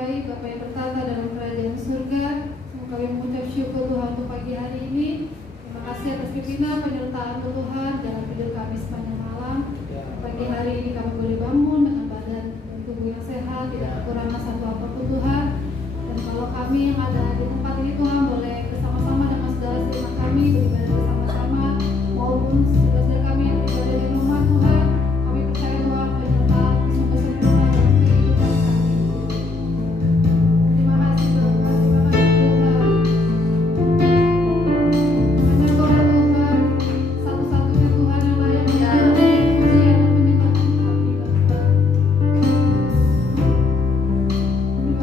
baik, Bapa yang bertata dalam kerajaan surga. Kami mengucap syukur Tuhan untuk pagi hari ini. Terima kasih atas pimpinan penyertaan Tuhan dalam hidup kami sepanjang malam. Pagi hari ini kami boleh bangun dengan badan dan tubuh yang sehat, tidak kekurangan satu apapun Tuhan. Dan kalau kami yang ada di tempat ini Tuhan boleh bersama-sama dengan saudara-saudara kami beribadah bersama-sama, maupun saudara-saudara kami yang berada di rumah Tuhan. Kami percaya Tuhan penyertaan sungguh sempurna dalam kehidupan kami. Terima kasih Tuhan, terima kasih Tuhan. Hanya Tuhan Tuhan, satu-satunya Tuhan yang layak pujian dan penyembahan kami Bapa. Terima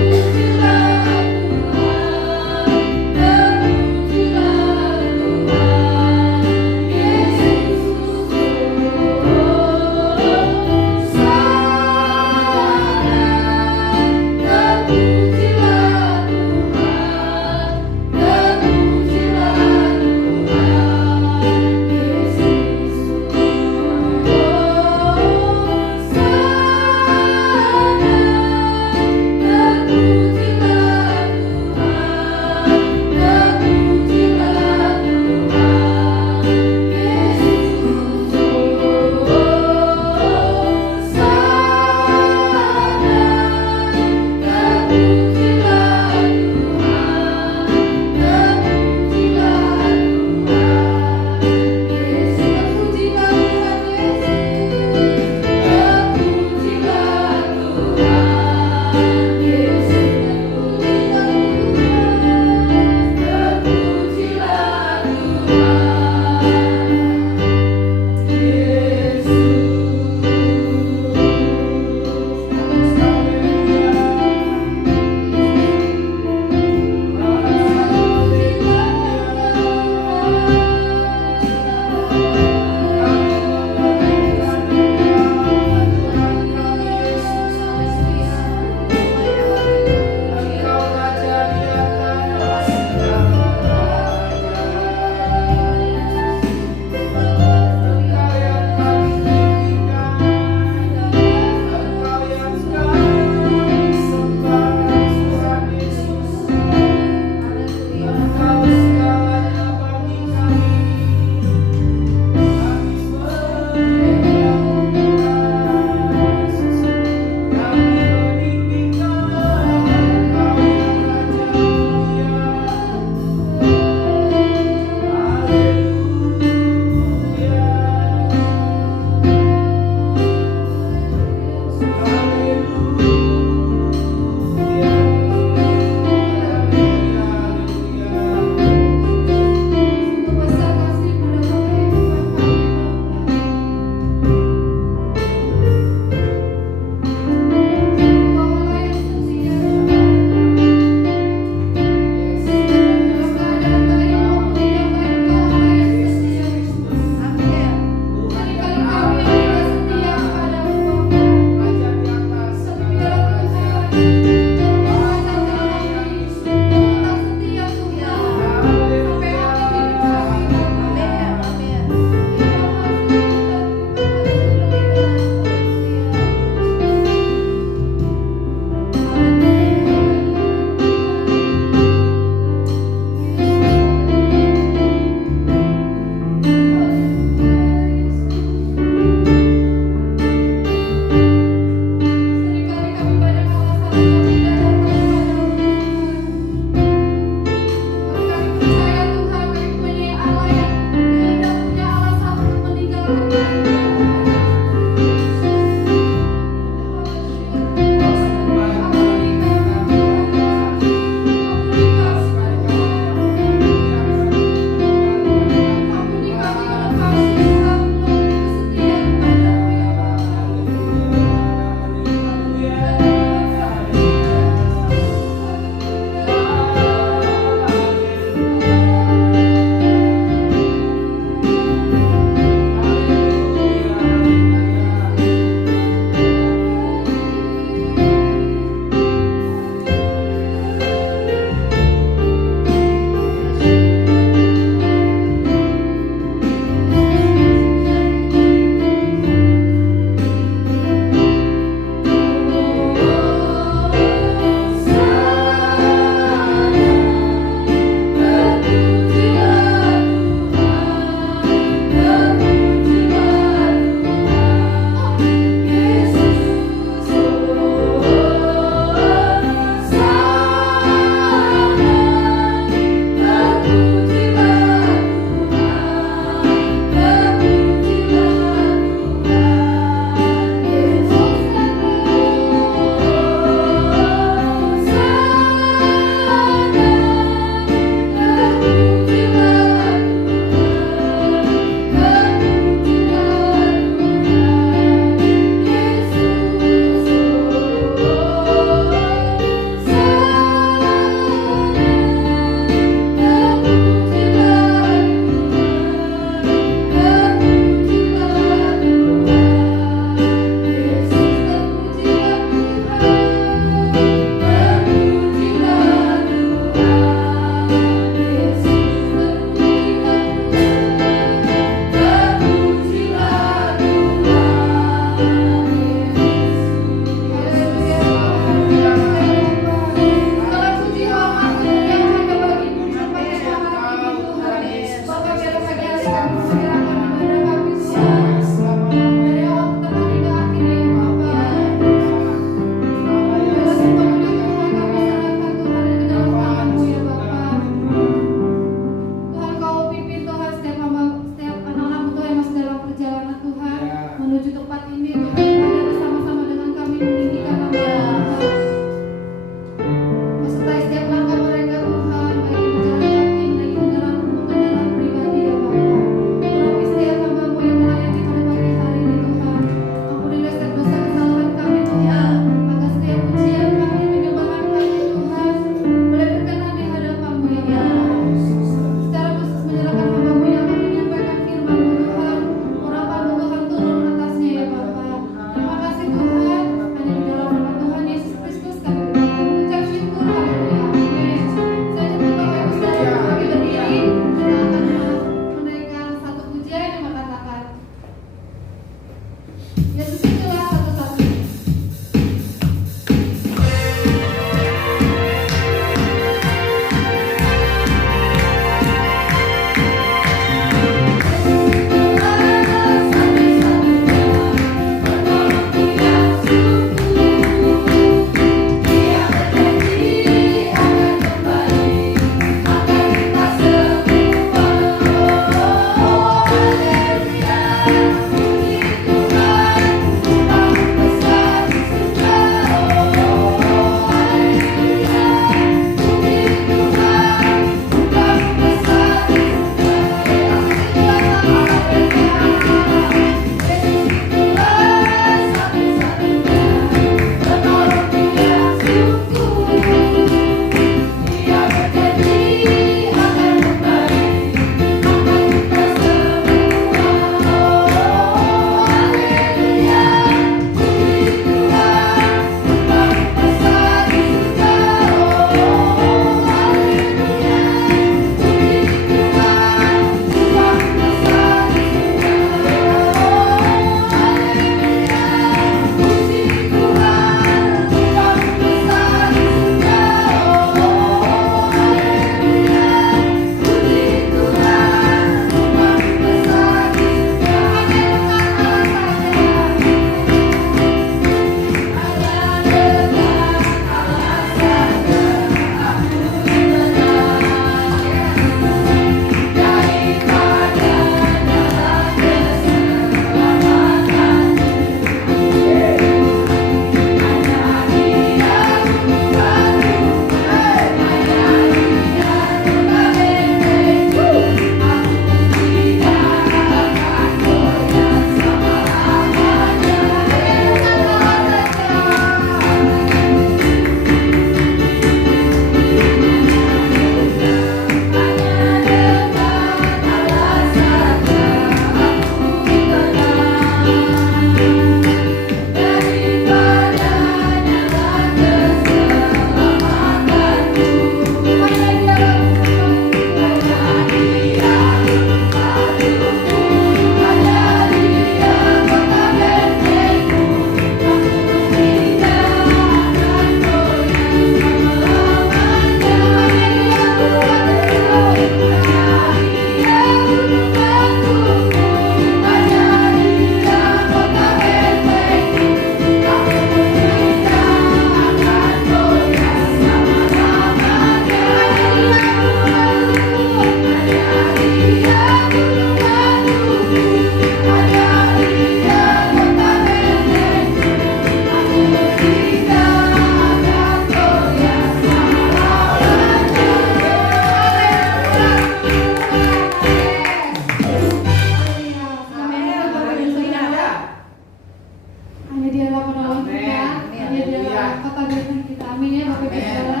jaya kota Bethlehem kita. Amin ya Bapak Ibu Saudara.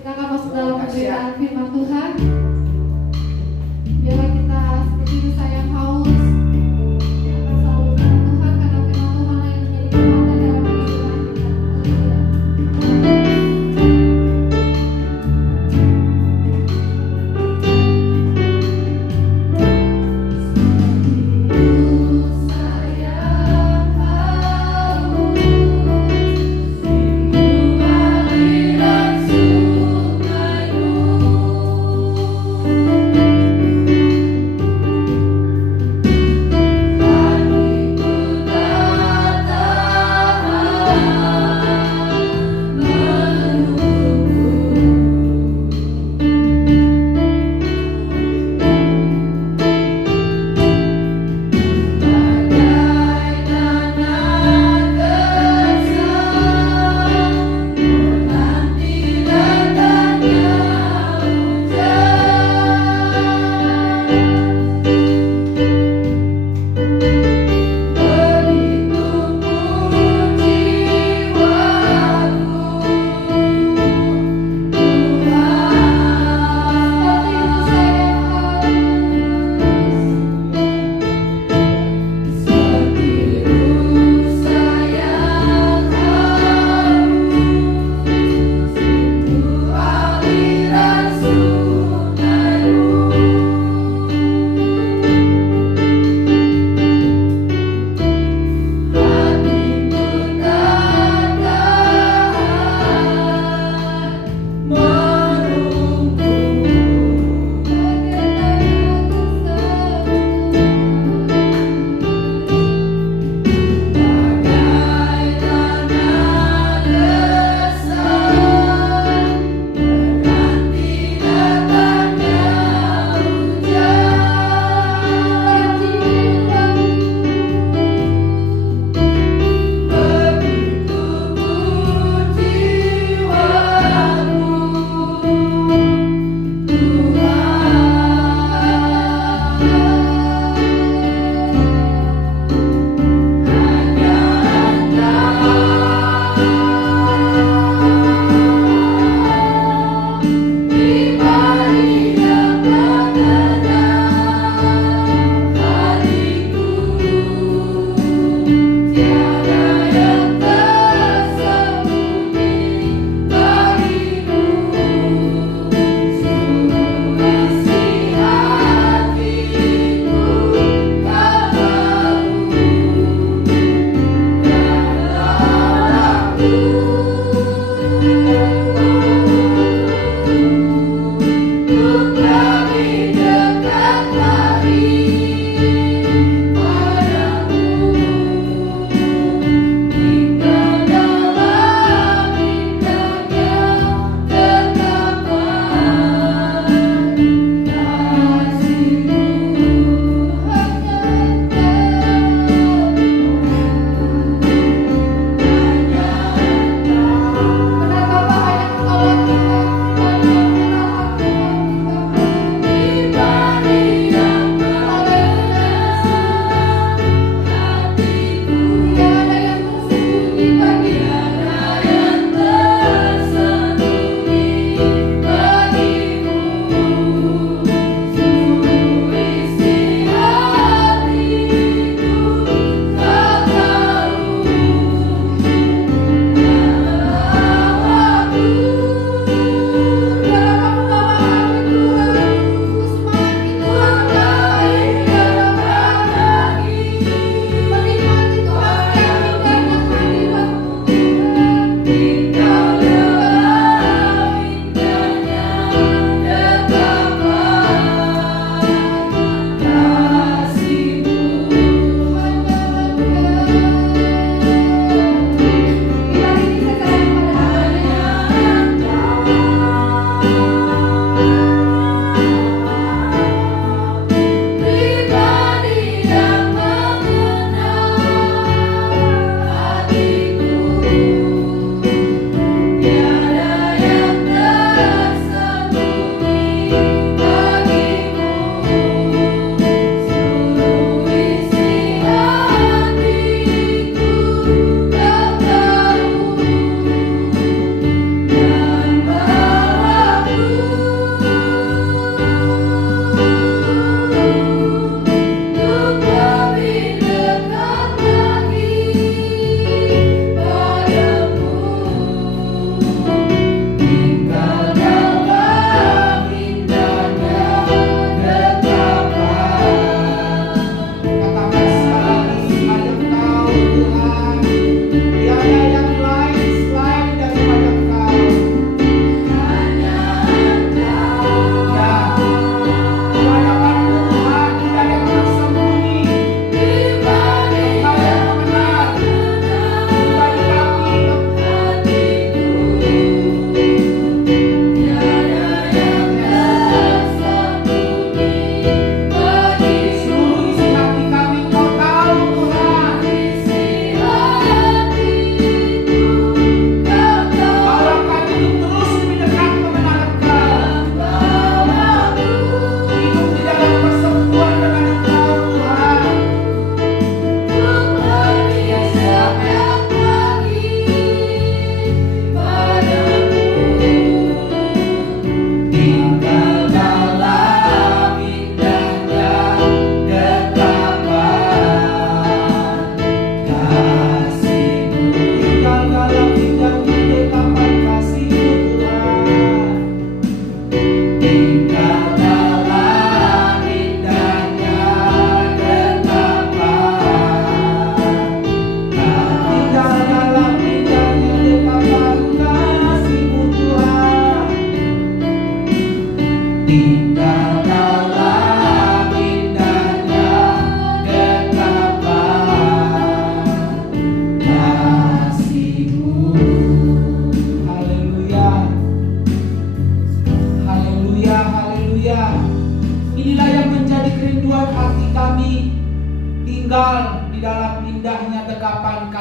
Kita akan masuk dalam pemberitaan firman Tuhan. Biarlah kita seperti itu sayang haus akan selalu firman Tuhan, karena firman Tuhan yang menjadi kekuatan dalam kehidupan kita.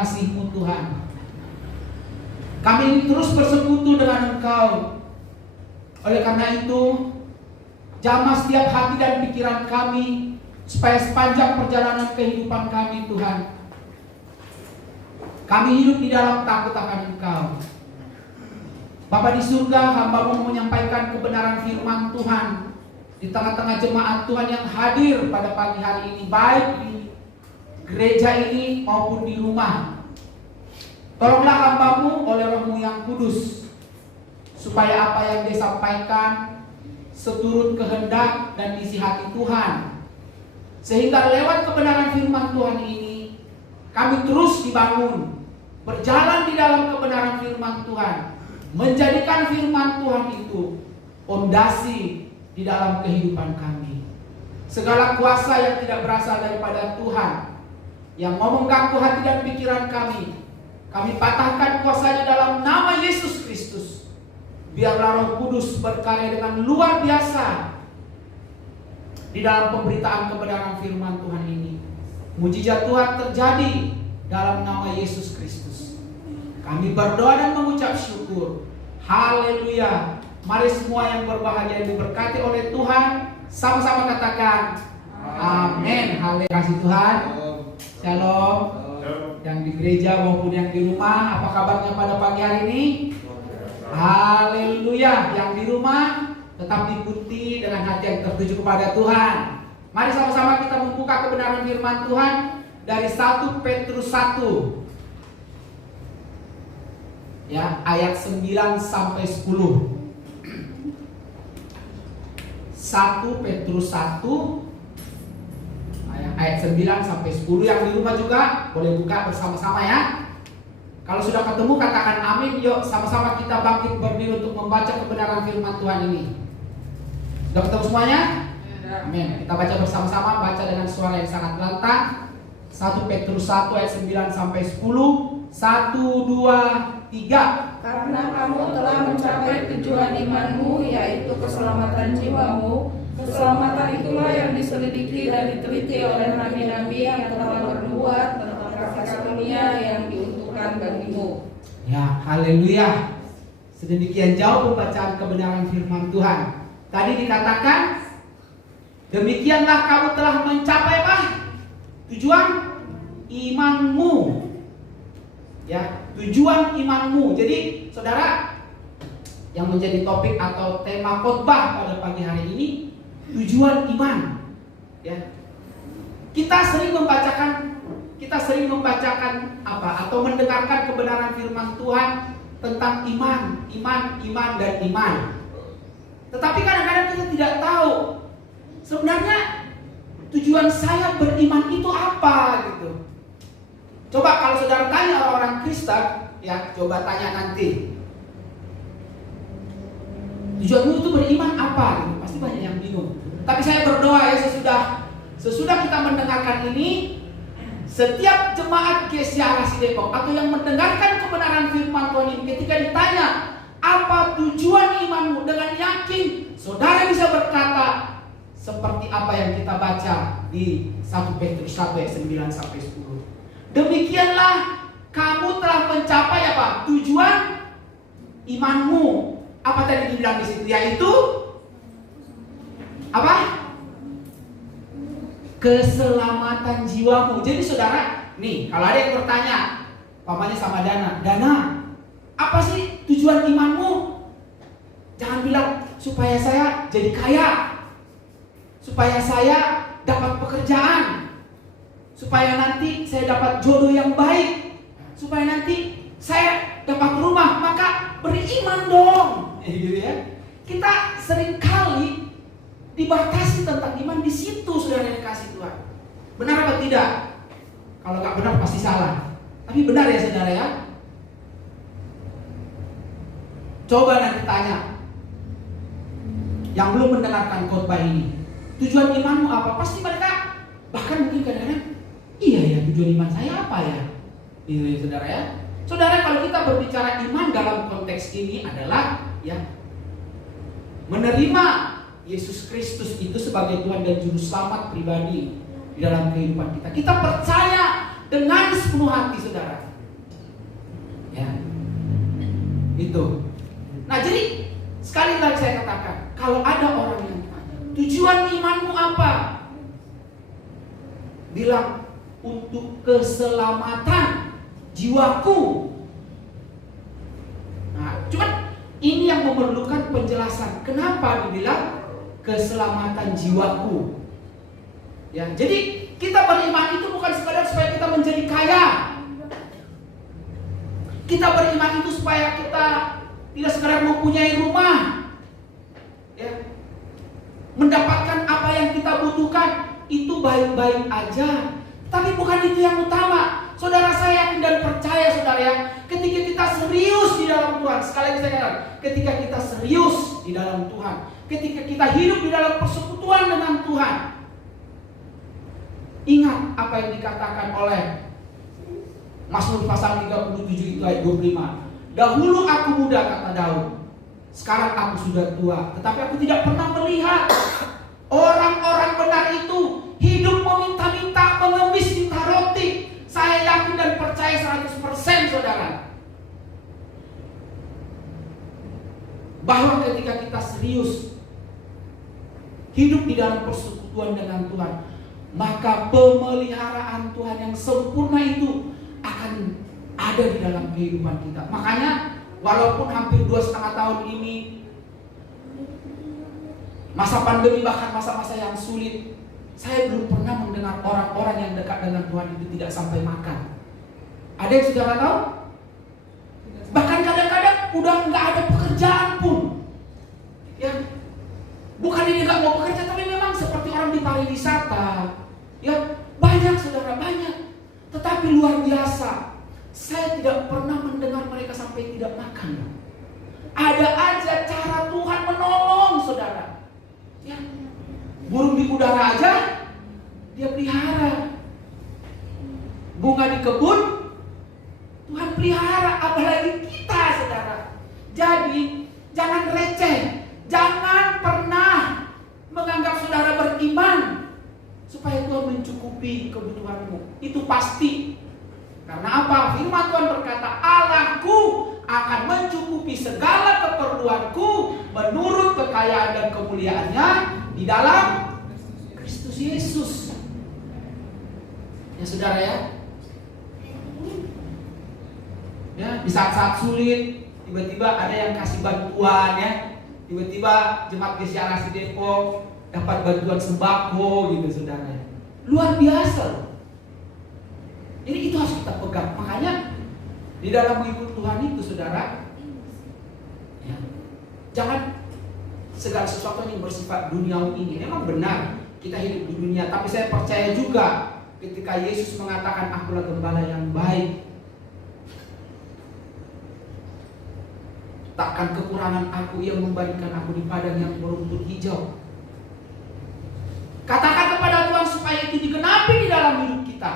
kasih-Mu Tuhan. Kami ingin terus bersekutu dengan Engkau. Oleh karena itu, jamah setiap hati dan pikiran kami, supaya sepanjang perjalanan kehidupan kami Tuhan, kami hidup di dalam takut akan Engkau. Bapa di surga, hamba-Mu menyampaikan kebenaran firman Tuhan di tengah-tengah jemaat Tuhan yang hadir pada pagi hari ini, baik di gereja ini maupun di rumah. Tolonglah hamba-Mu oleh Roh-Mu yang kudus, supaya apa yang disampaikan seturut kehendak dan isi hati Tuhan, sehingga lewat kebenaran firman Tuhan ini kami terus dibangun, berjalan di dalam kebenaran firman Tuhan, menjadikan firman Tuhan itu fondasi di dalam kehidupan kami. Segala kuasa yang tidak berasal daripada Tuhan, yang mau mengganggu hati dan pikiran kami patahkan kuasanya dalam nama Yesus Kristus. Biarlah Roh Kudus berkarya dengan luar biasa di dalam pemberitaan kebenaran firman Tuhan ini. Mujizat Tuhan terjadi dalam nama Yesus Kristus. Kami berdoa dan mengucap syukur. Haleluya. Mari semua yang berbahagia diberkati oleh Tuhan, sama-sama katakan amin. Haleluya. Kasih Tuhan. Shalom. Yang di gereja maupun yang di rumah, apa kabarnya pada pagi hari ini? Haleluya. Yang di rumah tetap diikuti dengan hati yang tertuju kepada Tuhan. Mari sama-sama kita membuka kebenaran firman Tuhan dari 1 Petrus 1 ya, ayat 9 sampai 10. 1 Petrus 1 ayat 9 sampai 10. Yang di rumah juga boleh buka bersama-sama ya. Kalau sudah ketemu katakan amin. Yuk sama-sama kita bangkit berdiri untuk membaca kebenaran firman Tuhan ini. Sudah ketemu semuanya? Amin. Kita baca bersama-sama, baca dengan suara yang sangat lantang. 1 Petrus 1 ayat 9 sampai 10. 1, 2, 3. Karena kamu telah mencapai tujuan imanmu, yaitu keselamatan jiwamu. Keselamatan itulah yang diselidiki dan diteliti oleh nabi-nabi yang telah bernubuat tentang kasih karunia yang diuntukkan bagimu. Ya, haleluya. Sedemikian jauh pembacaan kebenaran firman Tuhan. Tadi dikatakan, demikianlah kamu telah mencapai apa? Tujuan imanmu. Ya, tujuan imanmu. Jadi, saudara, yang menjadi topik atau tema khotbah pada pagi hari ini, tujuan iman. Ya. Kita sering membacakan apa? Atau mendengarkan kebenaran firman Tuhan tentang iman dan iman. Tetapi kadang-kadang kita tidak tahu sebenarnya tujuan saya beriman itu apa gitu. Coba kalau saudara tanya orang-orang Kristen, ya coba tanya nanti, tujuanmu itu beriman apa? Gitu. Pasti banyak yang bingung. Tapi saya berdoa ya sesudah kita mendengarkan ini, setiap jemaat GCA Depok atau yang mendengarkan kebenaran firman Tuhan ini, ketika ditanya apa tujuan imanmu, dengan yakin saudara bisa berkata seperti apa yang kita baca di 1 Petrus 1 ayat 9 sampai 10. Demikianlah kamu telah mencapai apa? Tujuan imanmu. Apa tadi dibilang di situ? Yaitu apa? Keselamatan jiwamu. Jadi saudara, nih kalau ada yang bertanya, pamannya sama Dana, apa sih tujuan imanmu? Jangan bilang supaya saya jadi kaya, supaya saya dapat pekerjaan, supaya nanti saya dapat jodoh yang baik, supaya nanti saya dapat rumah, maka beriman dong. Gitu ya. Kita seringkali dibatasi tentang iman di situ, saudara yang dikasih Tuhan. Benar apa tidak? Kalau nggak benar pasti salah. Tapi benar ya saudara ya. Coba nanti tanya yang belum mendengarkan khotbah ini, tujuan imanmu apa? Pasti mereka bahkan mungkin kadang-kadang, iya ya tujuan iman saya apa ya? Gitu ya saudara ya. Saudara, kalau kita berbicara iman dalam konteks ini adalah ya menerima Yesus Kristus itu sebagai Tuhan dan Juru Selamat pribadi di dalam kehidupan kita. Kita percaya dengan sepenuh hati saudara Itu. Nah, jadi sekali lagi saya katakan, kalau ada orang yang tanya, tujuan imanmu apa? Bilang, untuk keselamatan jiwaku. Nah, cuman ini yang memerlukan penjelasan. Kenapa dibilang keselamatan jiwaku? Ya, jadi kita beriman itu bukan sekadar supaya kita menjadi kaya. Kita beriman itu supaya kita tidak sekadar mempunyai rumah, ya, mendapatkan apa yang kita butuhkan, itu baik-baik aja. Tapi bukan itu yang utama. Saudara, saya yakin dan percaya, saudara, ya, ketika kita serius di dalam Tuhan, sekali lagi saya katakan, ketika kita serius di dalam Tuhan, ketika kita hidup di dalam persekutuan dengan Tuhan, ingat apa yang dikatakan oleh Mazmur pasal 37 itu ayat 25. Dahulu aku muda, kata Daud, sekarang aku sudah tua, tetapi aku tidak pernah melihat orang-orang benar itu hidup meminta-minta, mengemis minta roti. Saya yakin dan percaya 100%, saudara, bahwa ketika kita serius hidup di dalam persekutuan dengan Tuhan, maka pemeliharaan Tuhan yang sempurna itu akan ada di dalam kehidupan kita. Makanya walaupun hampir 2,5 tahun ini, masa pandemi bahkan masa-masa yang sulit, saya belum pernah mendengar orang-orang yang dekat dengan Tuhan itu tidak sampai makan. Ada yang saudara tahu? Bahkan kadang-kadang udah nggak ada pekerjaan pun, ya. Bukan ini nggak mau bekerja, tapi memang seperti orang di pariwisata, ya, banyak, saudara, banyak. Tetapi luar biasa, saya tidak pernah mendengar mereka sampai tidak makan. Ada aja cara Tuhan menolong, saudara. Ya. Burung di udara aja dia pelihara. Bunga di kebun Tuhan pelihara, apalagi kita, saudara. Jadi jangan receh, jangan pernah menganggap saudara beriman supaya Tuhan mencukupi kebutuhanmu. Itu pasti. Karena apa? Firman Tuhan berkata, Allahku akan mencukupi segala keperluanku menurut kekayaan dan kemuliaannya di dalam Kristus Yesus. Ya, saudara, ya. Ya, di saat-saat sulit, tiba-tiba ada yang kasih bantuan, ya. Tiba-tiba jemaat Gesiarasi Depok dapat bantuan sembako gitu, saudara. Luar biasa. Jadi itu harus kita pegang. Makanya di dalam mengikut Tuhan itu, saudara, ya, jangan segala sesuatu yang bersifat duniawi ini. Memang benar kita hidup di dunia, tapi saya percaya juga ketika Yesus mengatakan, akulah gembala yang baik, takkan kekurangan aku, yang membaringkan aku di padang yang berumput hijau. Katakan kepada Tuhan supaya itu digenapi di dalam hidup kita.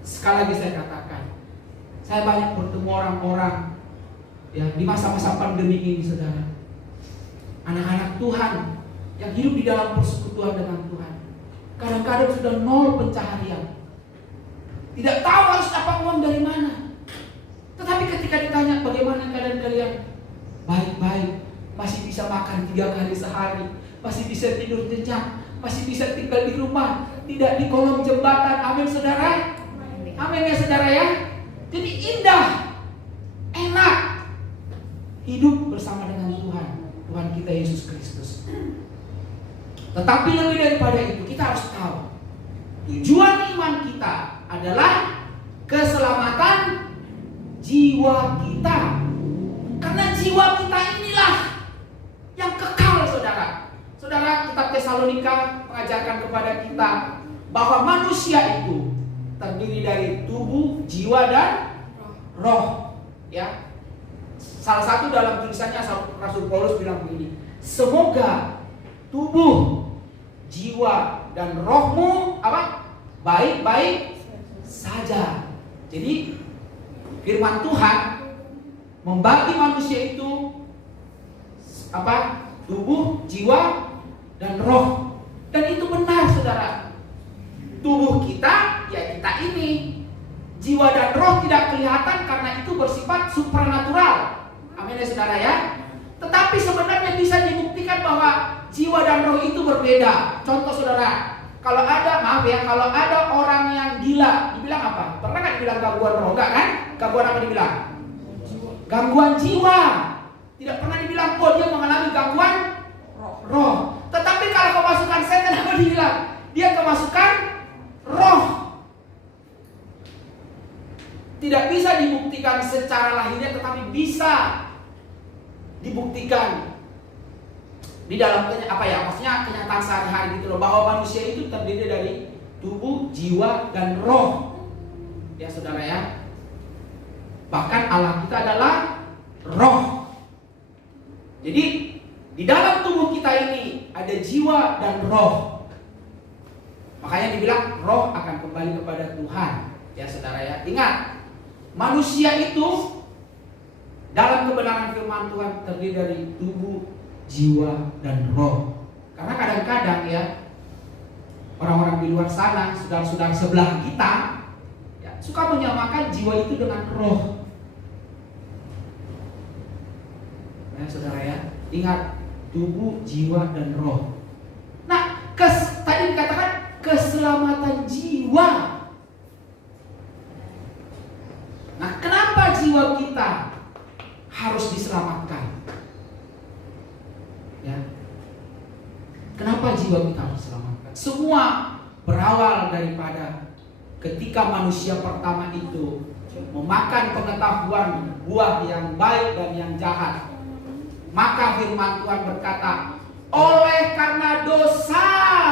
Sekali lagi saya katakan, saya banyak bertemu orang-orang, ya, di masa-masa pandemi ini, saudara, anak-anak Tuhan yang hidup di dalam persekutuan dengan Tuhan, kadang-kadang sudah nol pencaharian, tidak tahu harus dapat uang dari mana. Tetapi ketika ditanya bagaimana keadaan kalian, baik-baik, masih bisa makan 3 kali sehari, masih bisa tidur nyenyak, masih bisa tinggal di rumah, tidak di kolong jembatan. Amin, saudara. Amin, ya, saudara, ya. Jadi indah, enak hidup bersama dengan Tuhan, Tuhan kita Yesus Kristus. Tetapi lebih daripada itu, kita harus tahu tujuan iman kita adalah keselamatan jiwa kita. Karena jiwa kita inilah yang kekal, saudara. Saudara, kitab Tesalonika mengajarkan kepada kita bahwa manusia itu terdiri dari tubuh, jiwa, dan roh. Ya, salah satu dalam tulisannya Rasul Paulus bilang begini, semoga tubuh, jiwa, dan rohmu apa? Baik-baik saja. Jadi firman Tuhan membagi manusia itu apa? Tubuh, jiwa, dan roh. Dan itu benar, saudara. Tubuh kita, ya kita ini. Jiwa dan roh tidak kelihatan karena itu bersifat supranatural. Amin ya saudara ya. Tetapi sebenarnya bisa dibuktikan bahwa jiwa dan roh itu berbeda. Contoh saudara, kalau ada orang yang gila, dibilang apa? Pernah kan dibilang gangguan roh? Enggak kan? Gangguan apa dibilang? Gangguan jiwa. Tidak pernah dibilang dia mengalami gangguan roh. Tetapi kalau kemasukan setan, apa dibilang? Dia kemasukan roh. Tidak bisa dibuktikan secara lahirnya, tetapi bisa dibuktikan di dalam maksudnya kenyataan sehari-hari gitu loh, bahwa manusia itu terdiri dari tubuh, jiwa, dan roh. Ya saudara ya. Bahkan Allah kita adalah roh. Jadi di dalam tubuh kita ini ada jiwa dan roh. Makanya dibilang roh akan kembali kepada Tuhan. Ya saudara ya. Ingat, manusia itu dalam kebenaran firman Tuhan terdiri dari tubuh, jiwa, dan roh. Karena kadang-kadang ya, orang-orang di luar sana, saudara-saudara sebelah kita ya, suka menyamakan jiwa itu dengan roh. Ya saudara ya, ingat, tubuh, jiwa, dan roh. Nah, tadi dikatakan keselamatan jiwa. Nah, kenapa jiwa kita harus diselamatkan? Ya. Kenapa jiwa kita harus diselamatkan? Semua berawal daripada ketika manusia pertama itu memakan pengetahuan buah yang baik dan yang jahat. Maka firman Tuhan berkata, oleh karena dosa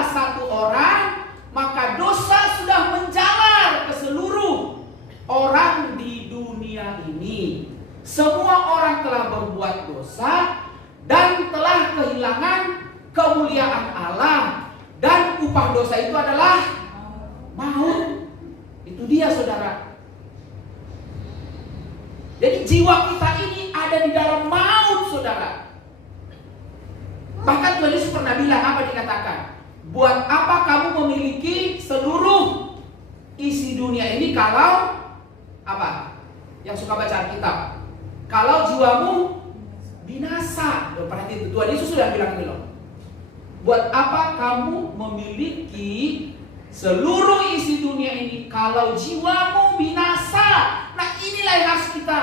satu orang, maka dosa sudah menjalar ke seluruh orang di dunia ini. Semua orang telah berbuat dosa dan telah kehilangan kemuliaan Allah, dan upah dosa itu adalah maut. Itu dia saudara. Jadi jiwa kita ini ada di dalam maut saudara. Bahkan Tuhan Yesus pernah bilang, apa dikatakan? Buat apa kamu memiliki seluruh isi dunia ini kalau apa? Yang suka baca Alkitab, kalau jiwamu binasa. Perhati itu, Tuhan Yesus sudah bilang gitu loh. Buat apa kamu memiliki seluruh isi dunia ini kalau jiwamu binasa? Nah, inilah yang harus kita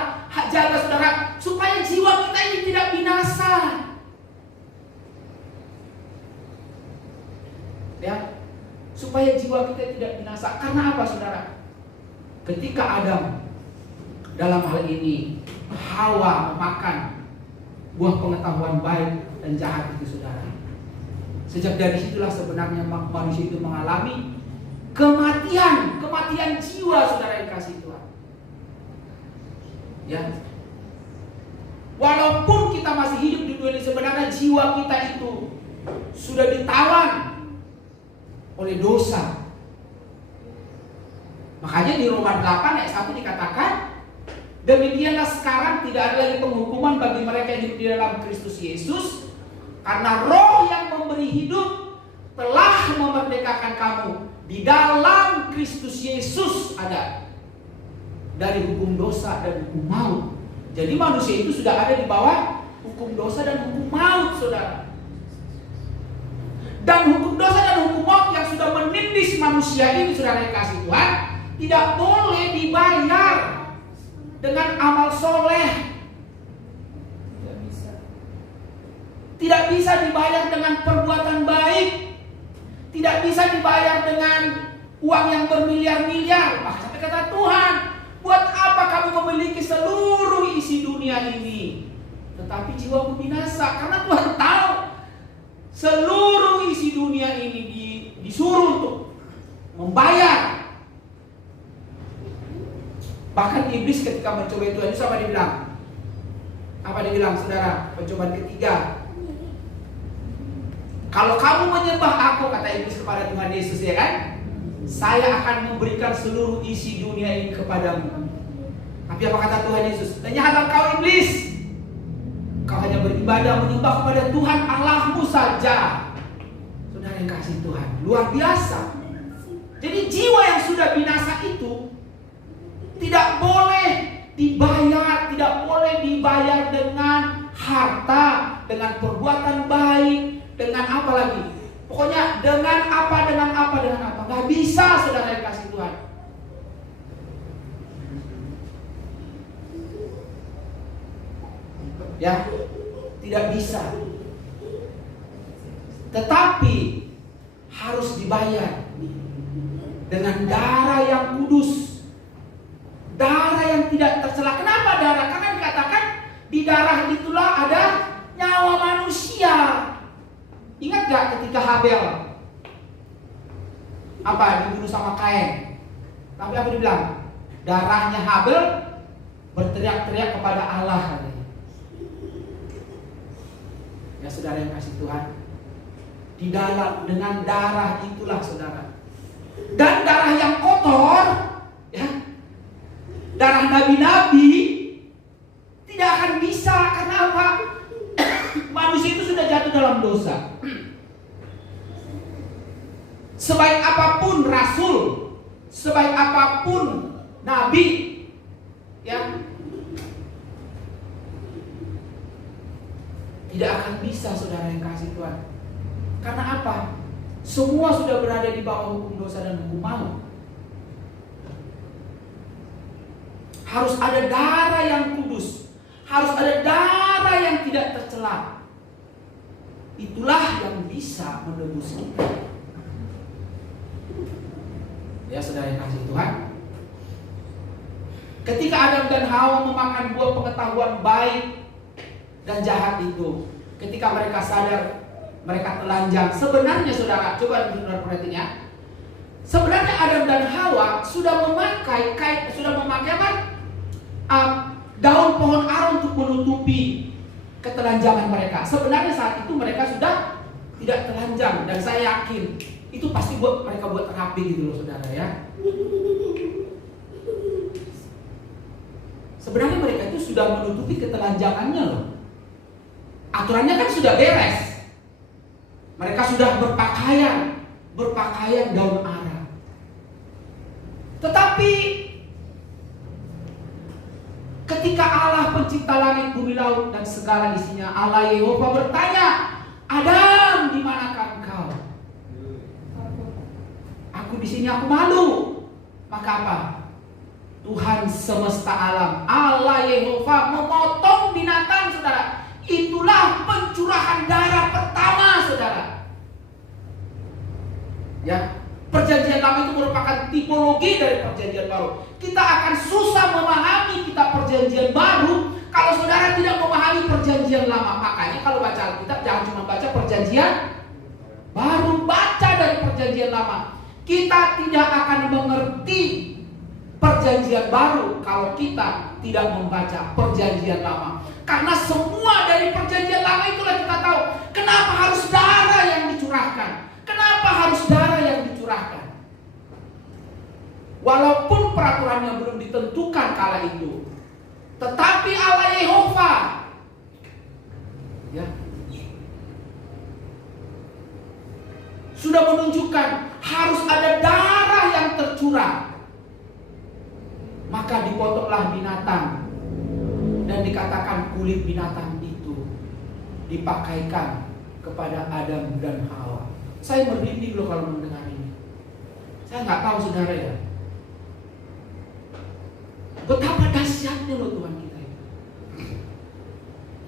jaga saudara, supaya jiwa kita ini tidak binasa. Ya, supaya jiwa kita tidak binasa. Karena apa saudara? Ketika Adam, dalam hal ini Hawa, memakan buah pengetahuan baik dan jahat itu saudara, sejak dari situlah sebenarnya manusia itu mengalami kematian jiwa saudara yang kasih Tuhan. Ya, walaupun kita masih hidup di dunia ini, sebenarnya jiwa kita itu sudah ditawan oleh dosa. Makanya di Roma 8 ayat 1 dikatakan, demikianlah sekarang tidak ada lagi penghukuman bagi mereka yang hidup di dalam Kristus Yesus, karena Roh yang memberi hidup telah memerdekakan kamu di dalam Kristus Yesus ada dari hukum dosa dan hukum maut. Jadi manusia itu sudah ada di bawah hukum dosa dan hukum maut saudara. Dan hukum dosa dan hukum maut yang sudah menindis manusia ini saudara yang kasih Tuhan, tidak boleh dibayar dengan amal soleh. Tidak bisa dibayar dengan perbuatan baik. Tidak bisa dibayar dengan uang yang bermiliar-miliar. Sampai kata Tuhan, buat apa kamu memiliki seluruh isi dunia ini, tetapi jiwamu binasa? Karena Tuhan tahu seluruh isi dunia ini disuruh untuk membayar. Bahkan iblis ketika mencoba Tuhan Yesus, apa dibilang? Apa dibilang saudara? Pencobaan ketiga. Kalau kamu menyembah aku, kata iblis kepada Tuhan Yesus, ya kan, saya akan memberikan seluruh isi dunia ini kepadamu. Tapi apa kata Tuhan Yesus? Dengarlah kau iblis, kau hanya beribadah menyembah kepada Tuhan Allahmu saja. Saudara yang kasih Tuhan, luar biasa. Jadi jiwa yang sudah binasa itu Tidak boleh dibayar, tidak boleh dibayar dengan harta, dengan perbuatan baik, dengan apa lagi? Pokoknya dengan apa. Gak bisa, saudara yang kasih Tuhan. Ya, tidak bisa. Tetapi harus dibayar dengan darah yang kudus, darah yang tidak tercela. Kenapa darah? Karena dikatakan di darah itulah ada nyawa manusia. Ingat gak ketika Habel dibunuh sama Kain? Tapi apa dibilang? Darahnya Habel berteriak-teriak kepada Allah. Ya saudara yang kasih Tuhan, di dalam dengan darah itulah saudara. Dan darah yang kotor, ya, darah nabi-nabi tidak akan bisa. Karena apa? Manusia itu sudah jatuh dalam dosa. Sebaik apapun rasul, sebaik apapun nabi, ya, tidak akan bisa, saudara yang kasih Tuhan. Karena apa? Semua sudah berada di bawah hukum dosa dan hukum maut. Harus ada darah yang kudus, harus ada darah yang tidak tercela. Itulah yang bisa menebus kita. Ya saudara yang kasih Tuhan, ketika Adam dan Hawa memakan buah pengetahuan baik dan jahat itu, ketika mereka sadar mereka telanjang. Sebenarnya saudara, coba saudara perhatiin ya. Sebenarnya Adam dan Hawa sudah memakai apa? Daun pohon ara untuk menutupi ketelanjangan mereka. Sebenarnya saat itu mereka sudah tidak telanjang, dan saya yakin itu pasti mereka buat terapi gitu loh saudara ya. Sebenarnya mereka itu sudah menutupi ketelanjangannya loh. Aturannya kan sudah beres. Mereka sudah berpakaian daun ara. Tetapi ketika Allah pencipta langit, bumi, laut dan segala isinya, Allah Yehova bertanya, Adam, di manakah engkau? Aku di sini, aku malu. Maka apa? Tuhan semesta alam, Allah Yehova memotong binatang, saudara. Itulah pencurahan darah pertama, saudara. Ya, perjanjian lama itu merupakan tipologi dari perjanjian baru. Kita akan susah memahami kitab perjanjian baru kalau saudara tidak memahami perjanjian lama. Makanya kalau baca Alkitab jangan cuma baca perjanjian baru, baca dari perjanjian lama. Kita tidak akan mengerti perjanjian baru kalau kita tidak membaca perjanjian lama. Karena semua dari perjanjian lama itulah kita tahu kenapa harus darah yang dicurahkan. Kenapa harus darah yang dicurahkan? Walaupun peraturannya belum ditentukan kala itu, tetapi Allah Yehova, ya, sudah menunjukkan harus ada darah yang tercurah. Maka dipotonglah binatang dan dikatakan kulit binatang itu dipakaikan kepada Adam dan Hawa. Saya merinding loh kalau mendengar ini. Saya nggak tahu saudara ya, betapa dahsyatnya loh Tuhan kita itu.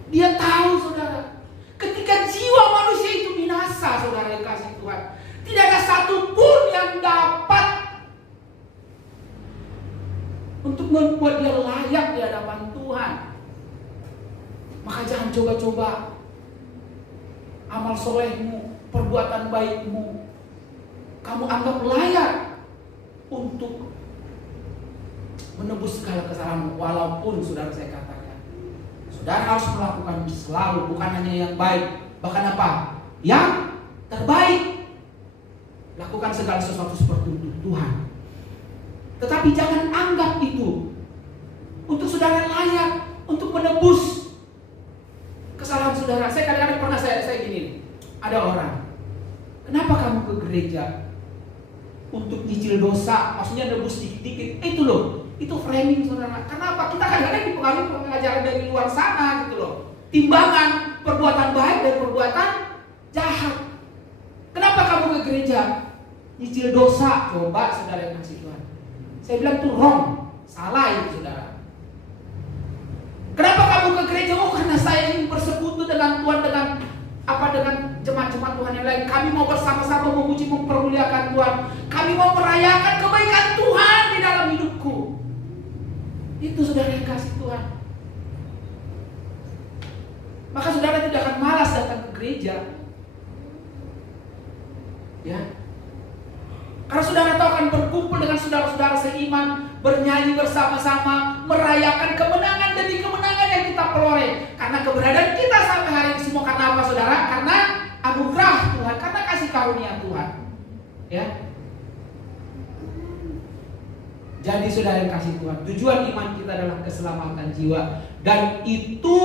Dia tahu saudara, ketika jiwa manusia itu binasa, saudara yang kasih Tuhan, tidak ada satupun yang dapat untuk membuat dia layak di hadapan Tuhan. Maka jangan coba-coba amal solehmu, perbuatan baikmu, kamu anggap layak untuk menebus segala kesalahanmu. Walaupun saudara saya katakan, saudara harus melakukan selalu, bukan hanya yang baik, bahkan apa? Yang terbaik. Lakukan segala sesuatu seperti untuk Tuhan. Tetapi jangan anggap itu untuk saudara layak untuk menebus kesalahan saudara. Saya kadang-kadang pernah saya gini, ada orang, kenapa kamu ke gereja? Untuk nyicil dosa, maksudnya nebus dikit-dikit. Itu loh, Itu framing saudara. Kenapa? Kita kadang-kadang dipengaruhi pengajaran dari luar sana gitu loh. Timbangan perbuatan baik dan perbuatan jahat. Kenapa kamu ke gereja? Nyicil dosa. Coba saudara yang kasih Tuhan. Saya bilang itu wrong. Salah itu saudara. Kenapa kamu ke gereja? Oh, karena saya ingin bersekutu dengan Tuhan, dengan jemaat-jemaat Tuhan yang lain. Kami mau bersama-sama memuji, mempermuliakan Tuhan. Kami mau merayakan kebaikan Tuhan di dalam hidupku. Itu saudara yang kasih Tuhan. Maka saudara tidak akan malas datang ke gereja. Ya. Karena saudara tahu akan berkumpul dengan saudara-saudara seiman, bernyanyi bersama-sama, merayakan kemenangan demi kemenangan yang kita peroleh. Karena keberadaan kita sampai hari ini semua karena apa saudara? Karena anugerah Tuhan, karena kasih karunia Tuhan. Ya. Jadi saudara yang kasih Tuhan, tujuan iman kita adalah keselamatan jiwa. Dan itu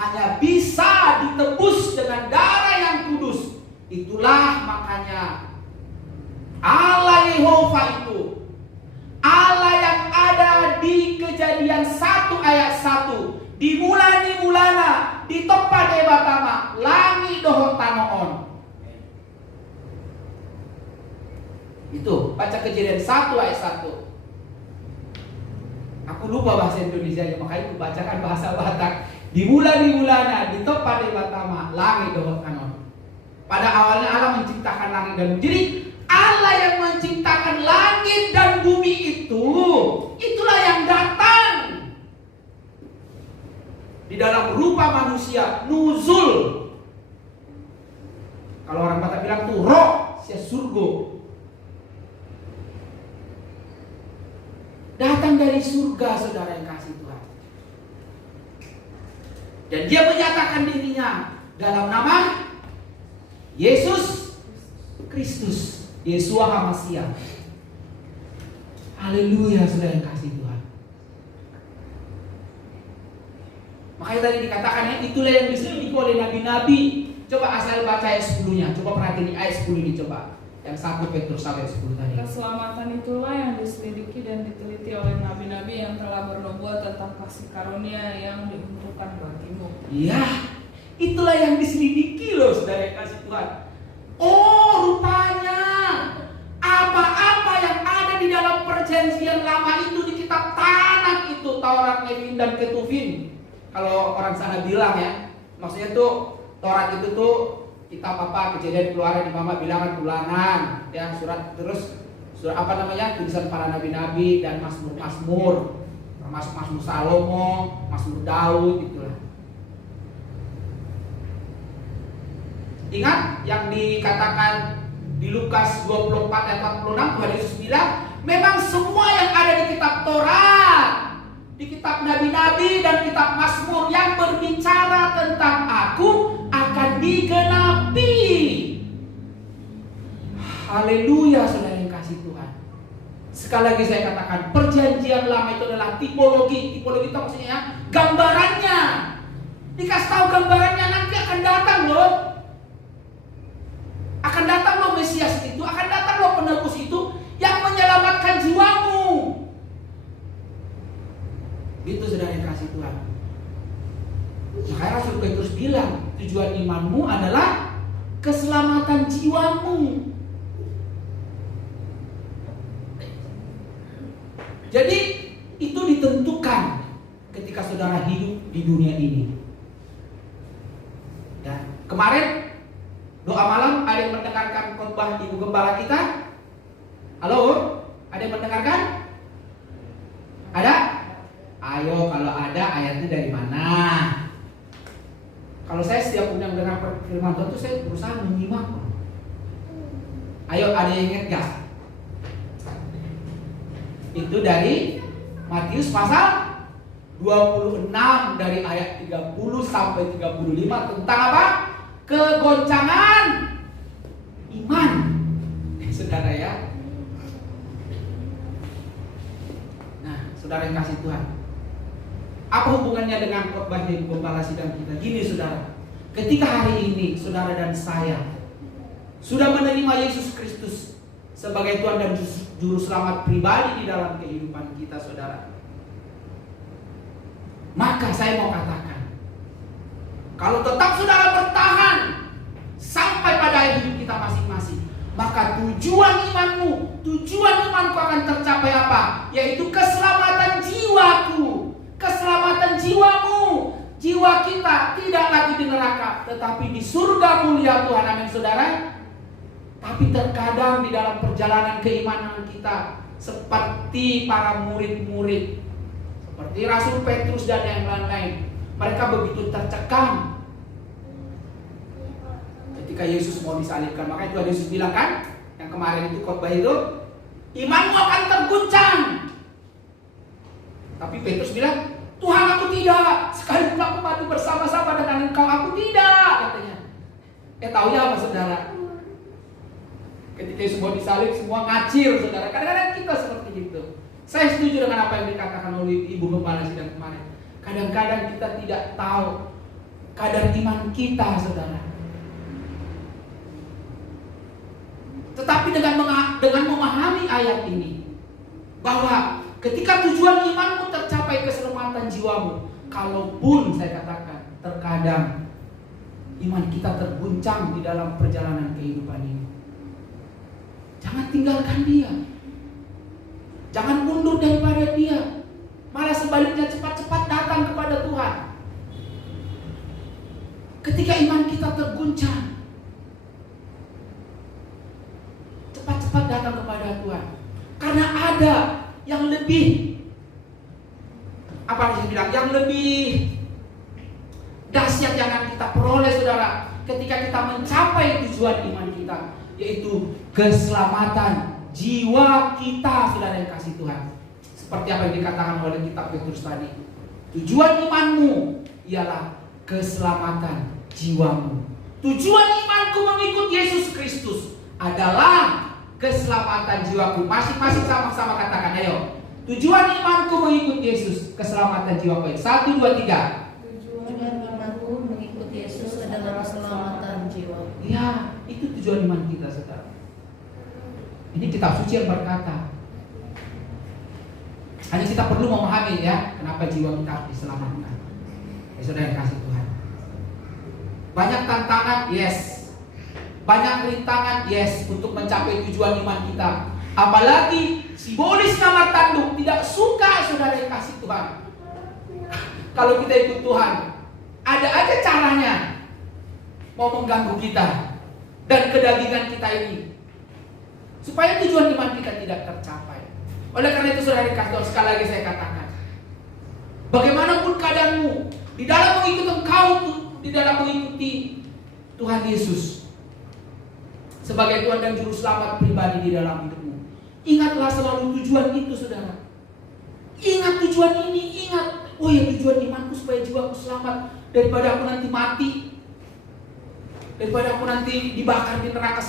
hanya bisa ditebus dengan darah yang kudus. Itulah makanya Allah Yehova itu, Allah yang ada di Kejadian 1 ayat 1, dimulana di tempat debatama langi dohot tanoon. Itu baca Kejadian 1 ayat 1. Aku lupa bahasa Indonesia, makanya aku bacakan bahasa Batak. Dimulana di tempat debatama langi dohot tanoon. Pada awalnya Allah menciptakan langit dan bumi. Jadi Allah yang menciptakan langit dan bumi itu, itulah yang datang di dalam rupa manusia, nuzul. Kalau orang Batak bilang tuh roh, sia surga. Datang dari surga saudara yang kasih Tuhan. Dan dia menyatakan dirinya dalam nama Yesus Kristus. Yesua HaMasiah. Haleluya saudara yang kasih Tuhan. Makanya tadi dikatakan ya, itulah yang diselidiki oleh nabi-nabi. Coba asal baca ayat 10-nya. Coba perhatiin di ayat 10 ini coba. Yang 1 Petrus ayat 10 tadi. Keselamatan itulah yang diselidiki dan diteliti oleh nabi-nabi yang telah bernubuat tentang kasih karunia yang diuntukkan bagimu. Iya, itulah yang diselidiki loh saudara yang kasih Tuhan. Oh, rupanya apa-apa yang ada di dalam perjanjian lama itu di kitab Tanakh itu, Taurat, Levin dan Ketuvim. Kalau orang sana bilang ya, maksudnya tuh Taurat itu tuh kitab apa, Kejadian, Keluaran, Imamat, Bilangan, Ulangan, ya surat apa namanya, tulisan para nabi-nabi dan Mazmur, termasuk Mazmur Salomo, Mazmur Daud gitulah. Ingat yang dikatakan di Lukas 24 ayat 46, Tuhan Yesus bilang, memang semua yang ada di kitab Taurat, di kitab nabi-nabi dan kitab Mazmur yang berbicara tentang aku akan digenapi. Haleluya saudara yang kasih Tuhan. Sekali lagi saya katakan, perjanjian lama itu adalah tipologi. Tipologi itu maksudnya gambarannya. Dikasih tahu gambarannya, nanti akan datang loh. Akan datang loh Mesias itu, akan datang loh penebus itu yang menyelamatkan jiwamu. Itu saudara yang kasih Tuhan. Makanya Rasul Petrus bilang, tujuan imanmu adalah keselamatan jiwamu. Jadi itu ditentukan ketika saudara hidup di dunia ini. Dan kemarin doa malam, ada yang mendengarkan khotbah Ibu Gembala kita? Halo? Ada yang mendengarkan? Ada? Ayo, kalau ada ayatnya dari mana? Kalau saya setiap mendengar firman Tuhan itu saya berusaha menyimak. Ayo, ada yang ingat gak? Itu dari Matius pasal 26 dari ayat 30 sampai 35 tentang apa? Kegoncangan iman. Saudara ya. Nah, saudara yang kasih Tuhan, apa hubungannya dengan khotbah Ibu Gembala sidang kita? Gini saudara, ketika hari ini saudara dan saya sudah menerima Yesus Kristus sebagai Tuhan dan juru selamat pribadi di dalam kehidupan kita, saudara. Maka saya mau katakan, kalau tetap saudara bertahan sampai pada hidup kita masing-masing, maka tujuan imanku akan tercapai apa? Yaitu keselamatan jiwaku, keselamatan jiwamu. Jiwa kita tidak lagi di neraka, tetapi di surga mulia Tuhan. Amin, saudara. Tapi terkadang di dalam perjalanan keimanan kita, seperti para murid-murid, seperti Rasul Petrus dan yang lain-lain, mereka begitu tercekam ketika Yesus mau disalibkan. Makanya Tuhan Yesus bilang kan, yang kemarin itu khotbah itu, imanmu akan terguncang. Tapi Petrus bilang, Tuhan, aku tidak, sekalipun aku mati bersama-sama dengan Engkau, aku tidak, katanya. Tahu ya apa, saudara? Ketika Yesus mau disalib, semua ngacir, saudara. Kadang-kadang kita seperti itu. Saya setuju dengan apa yang dikatakan oleh Ibu Gembala sidang kemarin. Kadang-kadang kita tidak tahu kadar iman kita, saudara. Tetapi dengan memahami ayat ini, bahwa ketika tujuan imanmu tercapai keselamatan jiwamu, kalaupun saya katakan terkadang iman kita terguncang di dalam perjalanan kehidupan ini, jangan tinggalkan dia, jangan mundur daripada dia, malah sebaliknya cepat-cepat datang kepada Tuhan. Ketika iman kita terguncang, cepat-cepat datang kepada Tuhan, karena ada yang lebih, apa saya bilang, yang lebih dahsyat yang akan kita peroleh, saudara, ketika kita mencapai tujuan iman kita, yaitu keselamatan jiwa kita, saudara yang kasih Tuhan. Seperti apa yang dikatakan oleh kitab Petrus tadi, tujuan imanmu ialah keselamatan jiwamu. Tujuan imanku mengikut Yesus Kristus adalah keselamatan jiwaku. Masing-masing sama-sama katakan, ayo. Tujuan imanku mengikut Yesus, keselamatan jiwaku. 1, 2, 3. Tujuan imanku mengikut Yesus adalah keselamatan jiwa. Ya, itu tujuan iman kita, saudara. Ini kitab suci yang berkata. Hanya kita perlu memahami ya, kenapa jiwa kita harus diselamatkan. Ya, saudara yang kasih Tuhan. Banyak tantangan, yes. Banyak rintangan, yes, untuk mencapai tujuan iman kita. Apalagi simbolis kamar tanduk tidak suka, saudara yang kasih Tuhan. Kalau kita ikut Tuhan, ada aja caranya mau mengganggu kita dan kedagingan kita ini, supaya tujuan iman kita tidak tercapai. Oleh karena itu, saudara yang kasih Tuhan, sekali lagi saya katakan, bagaimanapun keadaanmu, di dalam mengikuti engkau, di dalam mengikuti Tuhan Yesus sebagai Tuhan dan Juru Selamat pribadi di dalam hidupmu, ingatlah selalu tujuan itu, saudara. Ingat tujuan ini, ingat. Oh ya, tujuan imanku supaya jiwaku selamat, daripada aku nanti mati, daripada aku nanti dibakar di neraka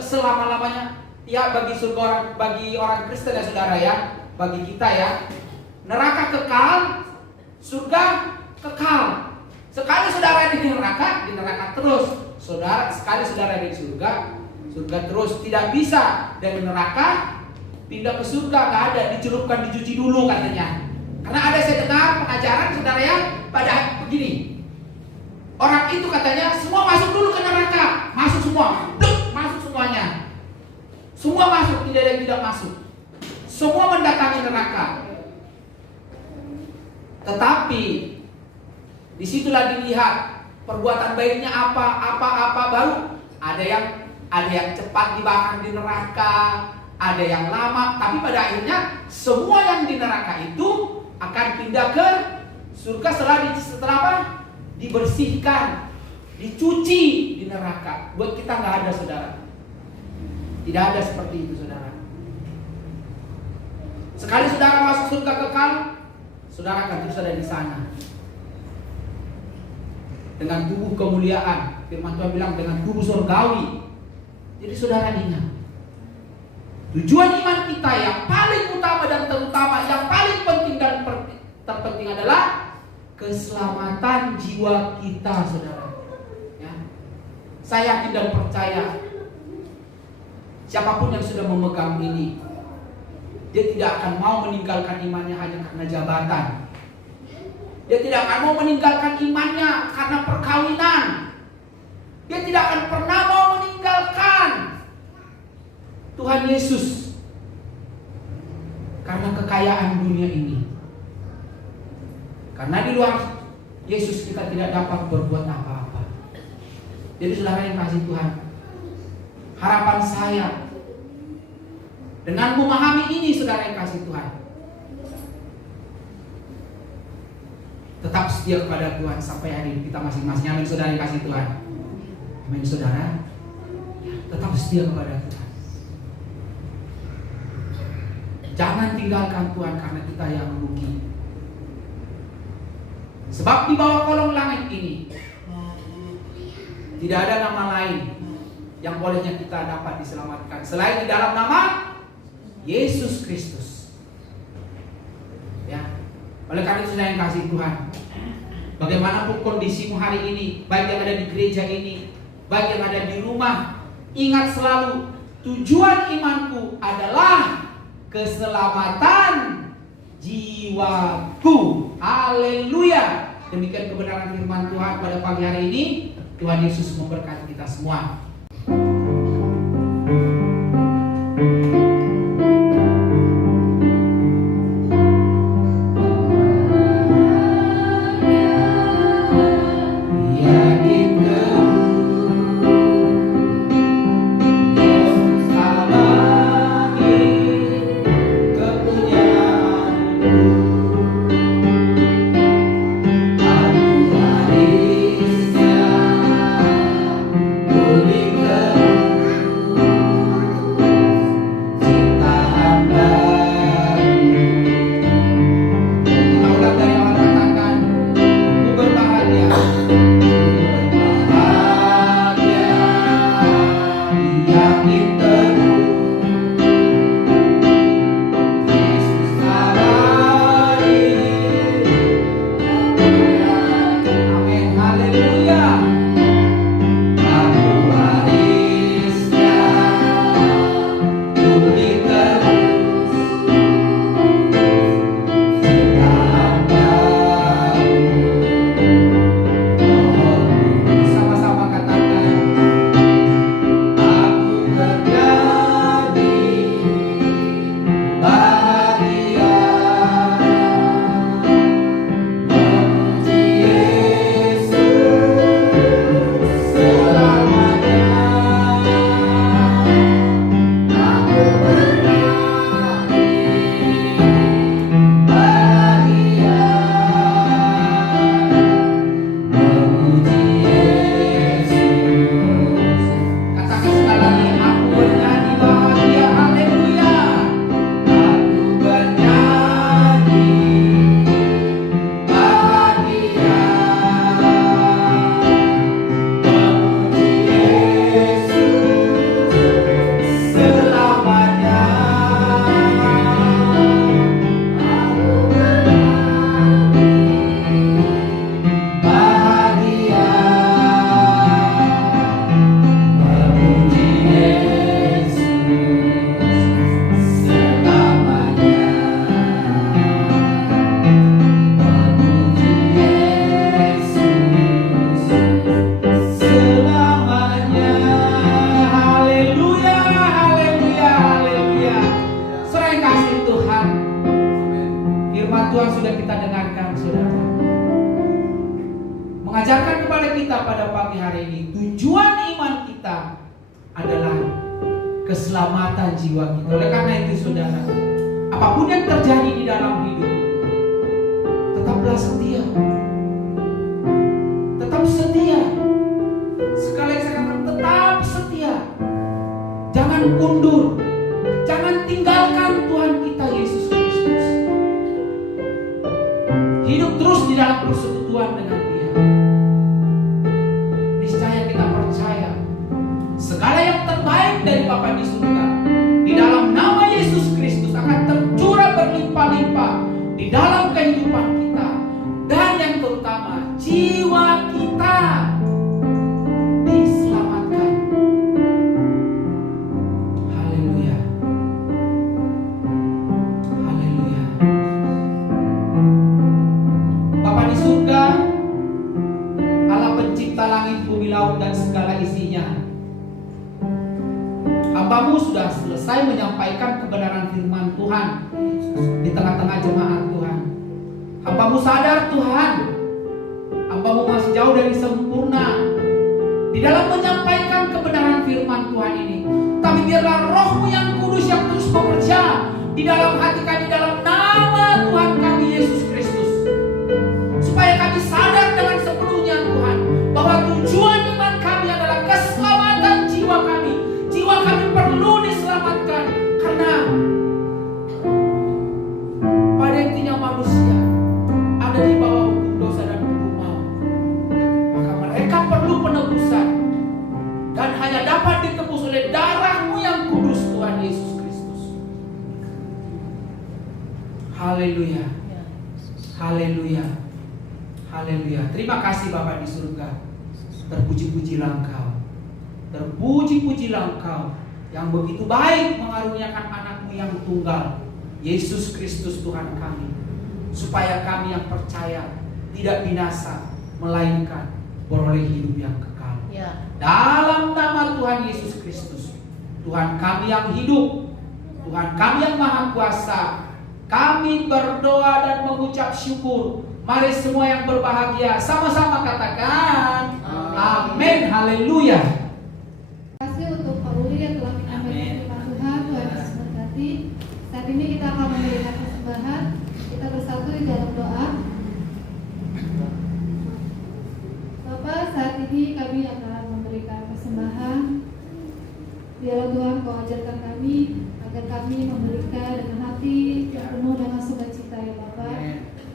selama-lamanya. Ya, bagi orang Kristen ya, saudara ya, bagi kita ya, neraka kekal, surga kekal. Sekali saudara di neraka terus. Sekali saudara di surga terus. Tidak bisa dari neraka pindah ke surga, nggak ada, dicelupkan, dicuci dulu katanya. Karena ada saya dengar pengajaran, saudara ya, pada begini, orang itu katanya semua masuk dulu ke neraka, masuk semua, masuk semuanya, semua masuk, tidak ada yang tidak masuk, semua mendatangi neraka. Tetapi disitulah dilihat perbuatan baiknya apa, baru ada yang cepat dibakar di neraka, ada yang lama, tapi pada akhirnya semua yang di neraka itu akan pindah ke surga setelah apa? Dibersihkan, dicuci di neraka. Buat kita nggak ada, saudara. Tidak ada seperti itu, saudara. Sekali saudara masuk surga kekal, saudara akan terus ada di sana dengan tubuh kemuliaan. Firman Tuhan bilang dengan tubuh surgawi. Jadi saudara ingat, tujuan iman kita yang paling utama dan terutama, yang paling penting dan terpenting adalah keselamatan jiwa kita, saudara. Ya. Saya yakin dan percaya, Siapapun yang sudah memegang ini, dia tidak akan mau meninggalkan imannya hanya karena jabatan. Dia tidak akan mau meninggalkan imannya karena perkawinan. Dia tidak akan pernah mau meninggalkan Tuhan Yesus karena kekayaan dunia ini. Karena di luar Yesus kita tidak dapat berbuat apa-apa. Jadi saudara yang kasih Tuhan, harapan saya dengan memahami ini, saudara yang kasih Tuhan, tetap setia kepada Tuhan sampai hari ini kita masing-masing. Amin saudara yang kasih Tuhan. Amin saudara. Tetap setia kepada Tuhan. Jangan tinggalkan Tuhan karena kita yang rugi. Sebab di bawah kolong langit ini tidak ada nama lain yang bolehnya kita dapat diselamatkan selain di dalam nama Yesus Kristus. Ya. Oleh karena itu saya yang kasih Tuhan, bagaimanapun kondisimu hari ini, baik yang ada di gereja ini, baik yang ada di rumah, ingat selalu tujuan imanku adalah keselamatan jiwaku. Haleluya. Demikian kebenaran firman Tuhan pada pagi hari ini. Tuhan Yesus memberkati kita semua. Keselamatan jiwa kita. Oleh karena itu saudara, apapun yang terjadi di dalam hidup, tetaplah setia. Tetap setia. Sekali saya katakan tetap setia. Jangan undur. Jangan tinggalkan Tuhan kita Yesus Kristus. Hidup terus di dalam persekutuan dengan Dia. Niscaya kita percaya segala yang terbaik dari Bapa di surga di dalam nama Yesus Kristus akan tercurah berlimpah-limpah di dalam kehidupan kita, dan yang terutama jiwa kita diselamatkan. langit, bumi, laut, dan segala isinya. Hamba-Mu sudah selesai menyampaikan kebenaran firman Tuhan di tengah-tengah jemaat Tuhan. Hamba-Mu sadar Tuhan, hamba-Mu masih jauh dari sempurna di dalam menyampaikan kebenaran firman Tuhan ini. Tapi biarlah Roh-Mu yang kudus yang terus bekerja di dalam hati kami, dalam nama Tuhan kami Yesus Kristus, supaya kami sadar dengan sepenuhnya Tuhan, bahwa tujuan iman kami adalah keselamatan jiwa kami. Jiwa kami perlu diselamatkan, karena pada intinya manusia ada di bawah hukum dosa dan hukum maut. Maka mereka perlu penebusan, dan hanya dapat ditebus oleh darah-Mu yang kudus, Tuhan Yesus Kristus. Haleluya. Haleluya. Haleluya. Terima kasih Bapa di surga. Terpuji-pujilah Engkau. Terpuji-pujilah Engkau yang begitu baik mengaruniakan anak-Mu yang tunggal, Yesus Kristus Tuhan kami, supaya kami yang percaya tidak binasa, melainkan beroleh hidup yang kekal. Dalam nama Tuhan Yesus Kristus, Tuhan kami yang hidup, Tuhan kami yang maha kuasa, kami berdoa dan mengucap syukur. Mari semua yang berbahagia sama-sama katakan amin. Haleluya. Terima kasih untuk Pak Uli yang telah menyampaikan firman Tuhan. Tuhan Yesus memberkati. Saat ini kita akan memberikan persembahan. Kita bersatu di dalam doa. Bapak, saat ini kami akan memberikan persembahan. Biarlah Tuhan Kau ajarkan kami agar kami memberikan dengan hati yang penuh dengan sukacita ya Bapak.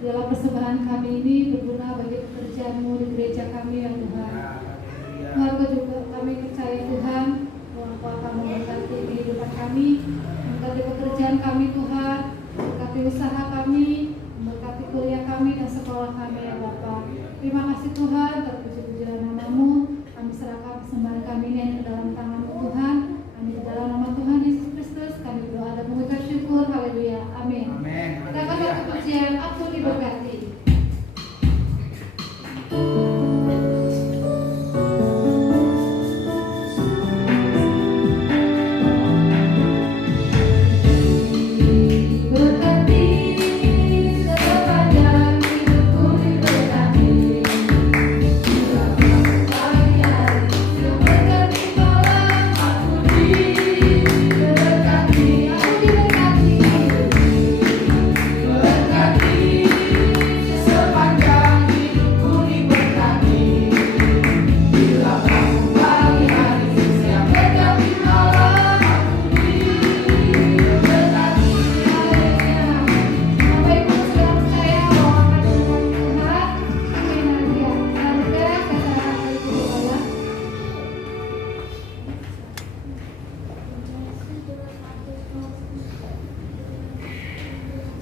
Dalam persembahan kami ini berguna bagi pekerjaan-Mu di gereja kami ya Tuhan. Tuhan, Kau juga kami percaya Tuhan bahwa Kau akan memberkati kehidupan kami, memberkati pekerjaan kami Tuhan, memberkati usaha kami, memberkati kuliah kami dan sekolah kami ya Bapak. Terima kasih Tuhan, terpuji-pujilah nama-Mu. Kami serahkan persembahan kami ini ke dalam tangan-Mu Tuhan. Kami di dalam nama Tuhan Yesus Kristus kami berdoa dan mengucap syukur. Haleluya. Amin. Kita akan satu pujian, Aku diberkati.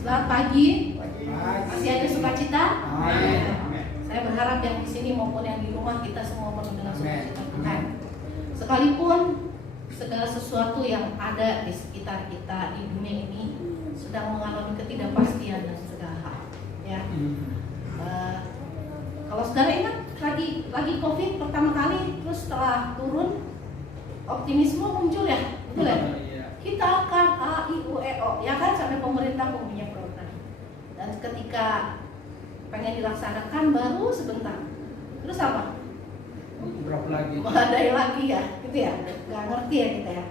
Selamat pagi. Masih ada sukacita? Saya berharap yang di sini maupun yang di rumah kita semua penuh dengan sukacita Tuhan. Sekalipun segala sesuatu yang ada di sekitar kita di dunia ini sedang mengalami ketidakpastian dan segala hal. Ya. Kalau saudara ingat lagi COVID pertama kali, terus setelah turun optimisme muncul ya, betul ya? Kita akan A, I, U, E, O, ya kan, sampai pemerintah punya program. Dan ketika pengen dilaksanakan baru sebentar, terus apa? Berapa lagi? Meladai lagi ya, gitu ya. Gak ngerti ya kita ya.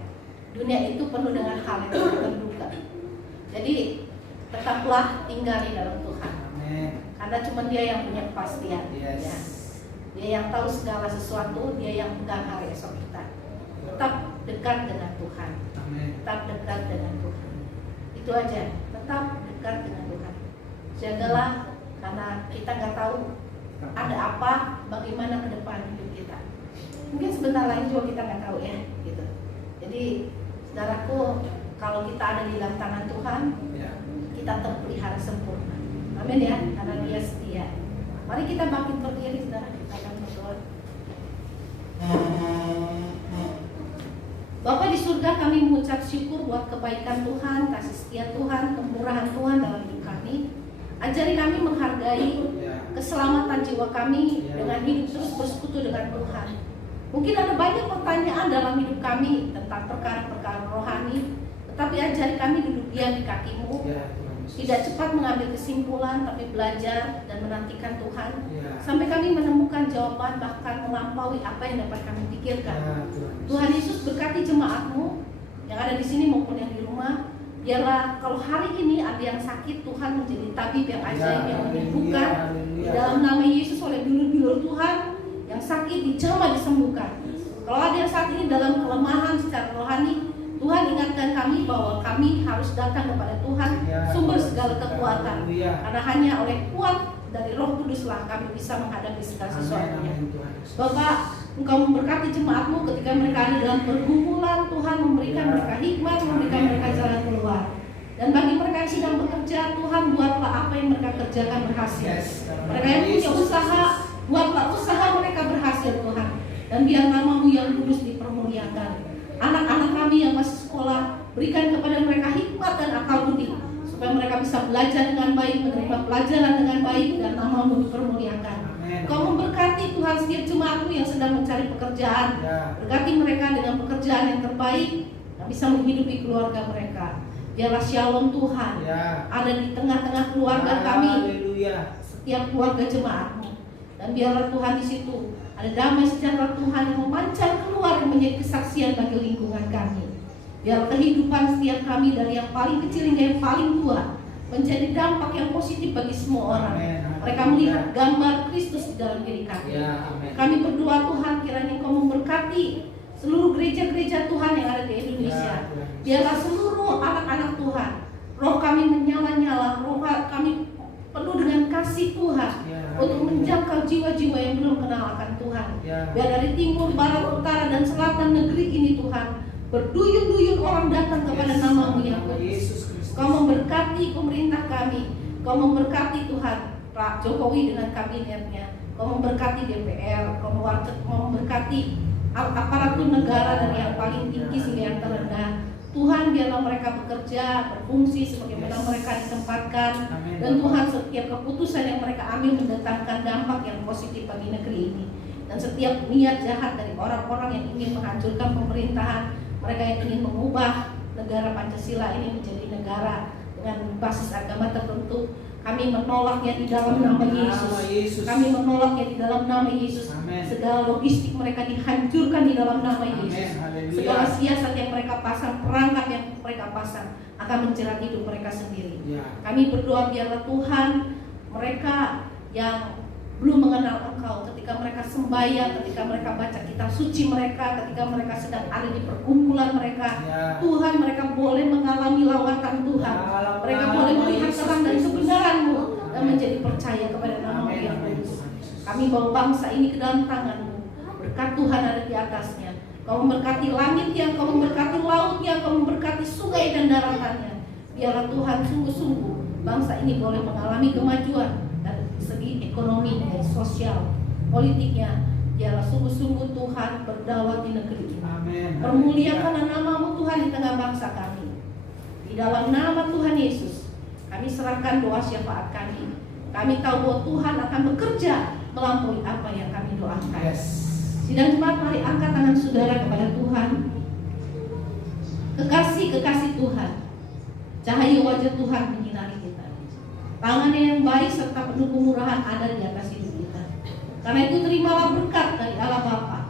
Dunia itu penuh dengan hal yang tidak terduga. Jadi tetaplah tinggal di dalam Tuhan. Amin. Karena cuma Dia yang punya kepastian. Yes. Ya. Dia yang tahu segala sesuatu, Dia yang pegang hari esok kita. Tetap dekat dengan Tuhan. Tetap dekat dengan Tuhan. Itu aja. Tetap dekat dengan Tuhan. Jagalah, karena kita nggak tahu ada apa, bagaimana ke depan hidup kita. Mungkin sebentar lagi juga kita nggak tahu ya, gitu. Jadi, saudaraku, kalau kita ada di dalam tangan Tuhan, kita terpelihara sempurna. Amin ya, karena Dia setia. Mari kita bangkit berdiri, saudara. Kita akan berdoa. Bapa di surga, kami mengucap syukur buat kebaikan Tuhan, kasih setia Tuhan, kemurahan Tuhan dalam hidup kami. Ajari kami menghargai keselamatan jiwa kami dengan hidup terus bersekutu dengan Tuhan. Mungkin ada banyak pertanyaan dalam hidup kami tentang perkara-perkara rohani, tetapi ajari kami duduk diam di kaki-Mu, tidak cepat mengambil kesimpulan, tapi belajar dan menantikan Tuhan, sampai kami menemukan jawaban bahkan melampaui apa yang dapat kami pikirkan. Tuhan Yesus berkati jemaat-Mu yang ada di sini maupun yang di rumah. Biarlah kalau hari ini ada yang sakit, Tuhan menjadi tabib yang ajaib yang menyembuhkan. Di dalam nama Yesus, oleh dulur-dulur Tuhan yang sakit dijamah disembuhkan. Kalau ada yang saat ini dalam kelemahan secara rohani, Tuhan ingatkan kami bahwa kami harus datang kepada Tuhan, sumber segala kekuatan. Karena hanya oleh kuat dari Roh Kuduslah kami bisa menghadapi segala sesuatunya. Bapak, Engkau memberkati jemaat-Mu ketika mereka ada dalam pergumulan. Tuhan memberikan mereka hikmat, memberikan mereka jalan keluar. Dan bagi mereka yang sedang bekerja, Tuhan buatlah apa yang mereka kerjakan berhasil. Mereka yang punya usaha, buatlah usaha mereka berhasil Tuhan. Dan biar nama-Mu yang kudus dipermuliakan. Anak-anak kami yang masih sekolah, berikan kepada mereka hikmat dan akal budi, supaya mereka bisa belajar dengan baik, menerima pelajaran dengan baik, dan nama-Mu dipermuliakan. Kau memberkati Tuhan setiap jemaat-Mu yang sedang mencari pekerjaan. Berkati mereka dengan pekerjaan yang terbaik, yang bisa menghidupi keluarga mereka. Biarlah shalom Tuhan ada di tengah-tengah keluarga kami, setiap keluarga jemaat-Mu. Dan biarlah Tuhan di situ ada damai sejahtera Tuhan yang memancar keluar yang menjadi kesaksian bagi lingkungan kami. Biar kehidupan setiap kami dari yang paling kecil hingga yang paling tua menjadi dampak yang positif bagi semua orang. Mereka melihat gambar Kristus di dalam diri kami. Kami berdoa Tuhan, kiranya Engkau memberkati seluruh gereja-gereja Tuhan yang ada di Indonesia. Biarlah seluruh anak-anak Tuhan, roh kami menyala-nyala, roh kami penuh dengan kasih Tuhan untuk menjangkau jiwa-jiwa yang belum kenal akan Tuhan. Biar dari timur, barat, utara, dan selatan negeri ini Tuhan, berduyun-duyun orang datang kepada nama-Mu yang kudus. Kau memberkati pemerintah kami, Kau memberkati Tuhan Pak Jokowi dengan kabinetnya, Kau memberkati DPR, Kau memberkati aparatur negara dari yang paling tinggi hingga yang terendah. Tuhan, biarlah mereka bekerja, berfungsi sebagaimana mereka ditempatkan. Dan Tuhan, setiap keputusan yang mereka ambil mendatangkan dampak yang positif bagi negeri ini. Dan setiap niat jahat dari orang-orang yang ingin menghancurkan pemerintahan, mereka yang ingin mengubah negara Pancasila ini menjadi negara dengan basis agama tertentu, kami menolaknya di dalam nama Yesus. Kami menolaknya di dalam nama Yesus. Segala logistik mereka dihancurkan di dalam nama Yesus. Segala siasat yang mereka pasang, perangkap yang mereka pasang akan menjerat hidup mereka sendiri. Kami berdoa biarlah Tuhan, mereka yang belum mengenal Engkau, ketika mereka sembahyang, ketika mereka baca kitab suci mereka, ketika mereka sedang ada di perkumpulan mereka, Tuhan, mereka boleh mengalami lawatan Tuhan. Mereka boleh melihat terang dan kebenaran-Mu dan menjadi percaya kepada nama-Mu yang kudus. Kami bawa bangsa ini ke dalam tangan-Mu. Berkat Tuhan ada di atasnya. Kau memberkati langit yang, Kau memberkati laut yang, Kau memberkati sungai dan daratannya. Biarlah Tuhan sungguh-sungguh bangsa ini boleh mengalami kemajuan dari segi ekonomi dan sosial, politiknya. Biarlah sungguh-sungguh Tuhan berdaulat di negeri ini. Permuliakan nama-Mu Tuhan di tengah bangsa kami. Di dalam nama Tuhan Yesus, kami serahkan doa syafaat kami. Kami tahu bahwa Tuhan akan bekerja melampaui apa yang kami doakan. Sidang jemaat, mari angkat tangan saudara kepada Tuhan. Kekasih-kekasih Tuhan, cahaya wajah Tuhan menyinari kita. Tangannya yang baik serta penuh kemurahan ada di atas hidup kita. Karena itu terimalah berkat dari Allah Bapa,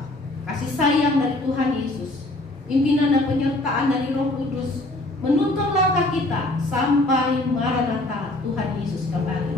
kasih sayang dari Tuhan Yesus, pimpinan dan penyertaan dari Roh Kudus, menuntun langkah kita sampai Maranatha Tuhan Yesus kembali.